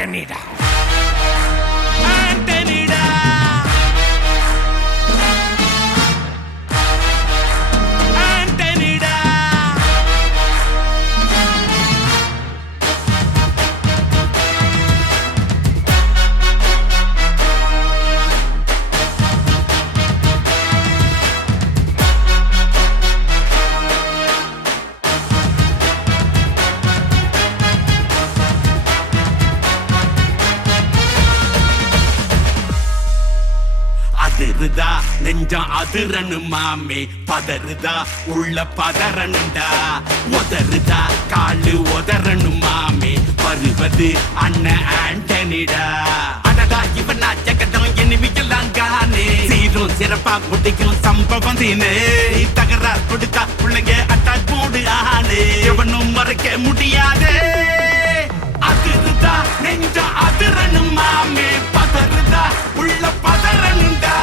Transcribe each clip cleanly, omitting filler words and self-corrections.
ஆண்டனிடா. அதிருதா நெஞ்சம் அதிரனு மாமே, பதறுதா உள்ள பதறனுண்டா, உதறுதா காலு உதறனு மாமே, வருவது அண்ணன் ஆண்டனிடா. அடடா இவனா ஜெகதம் எனிமிக்கலாம் காணே, சீரும் சிறப்பா முடிக்கும் சம்பவம் தீனே, தகராறு கொடுத்தா பிள்ளைங்க அட்டாக் போடு ஆனே, எவனும் மறைக்க முடியாதே. அதிருதா நெஞ்சம் அதிரனு மாமே, பதறுதா உள்ள பதறனுண்டா,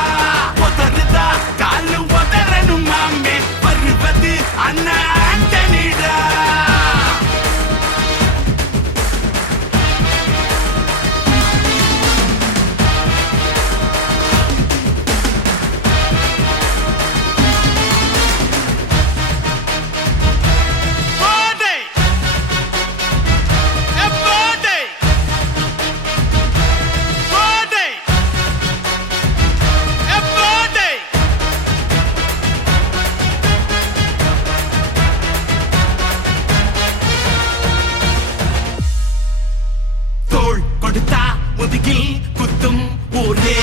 உதறுதா காலு உதறனு மாமே, வருவது அண்ணன் ஆண்டனிடா. கொடுத்தா முதுகில் குத்தும் ஊரே,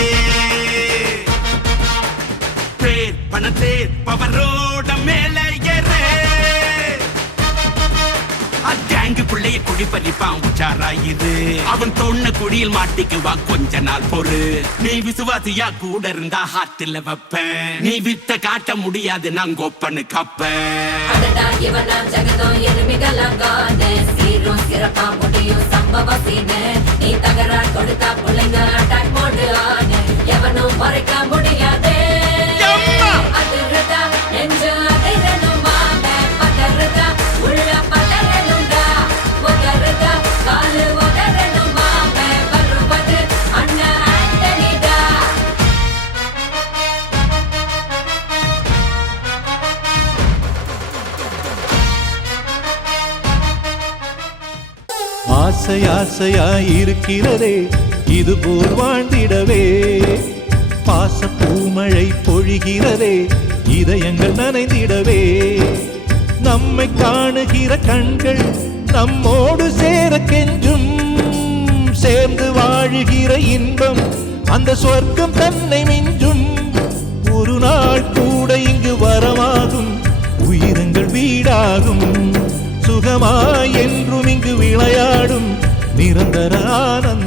பேர் பணத்தேர் பவரோட மேல ஏறே, கேங்குக்குள்ளைய குழி பறிப்பான் உச்சாராயிரு, அவன் தோண்ண குழியில் மாட்டிக்குவான் கொஞ்ச நாள் பொறு, நீ விசுவாசியா கூட இருந்தா ஹாத்துல வைப்பேன், நீ வித்த காட்ட முடியாது நான் கொப்பனு கப்பேன். சிறப்பா முடியும் சம்பவம் சீனு, நீ தகராறு கொடுத்தா பிள்ளைங்க அட்டாக் போடு ஆனு, எவனும் மறைக்க முடியாதே. அதிருதா நெஞ்சு அதிரனும் மாமே, பதறுதா உள்ள பதறனுண்டா, உதறுதா காலு உதறனும் மாமே, வருவது அண்ணன் ஆண்டனிடா. ஆசை ஆசையாயிருக்கிறதே இது போல் வாழ்ந்திடவே, பாச பூமழை பொழிகிறதே இதயங்கள் நனைந்திடவே, நம்மை காணுகிற கண்கள் நம்மோடு சேர கெஞ்சும், சேர்ந்து வாழுகிற இன்பம் அந்த சொர்க்கம் தன்னை மிஞ்சும், ஒரு நாள் கூட இங்கு வரமாகும் உயிரங்கள் வீடாகும், சுகமாய் என்றும் இங்கு விளையாடும் நிரந்தர ஆனந்தம்.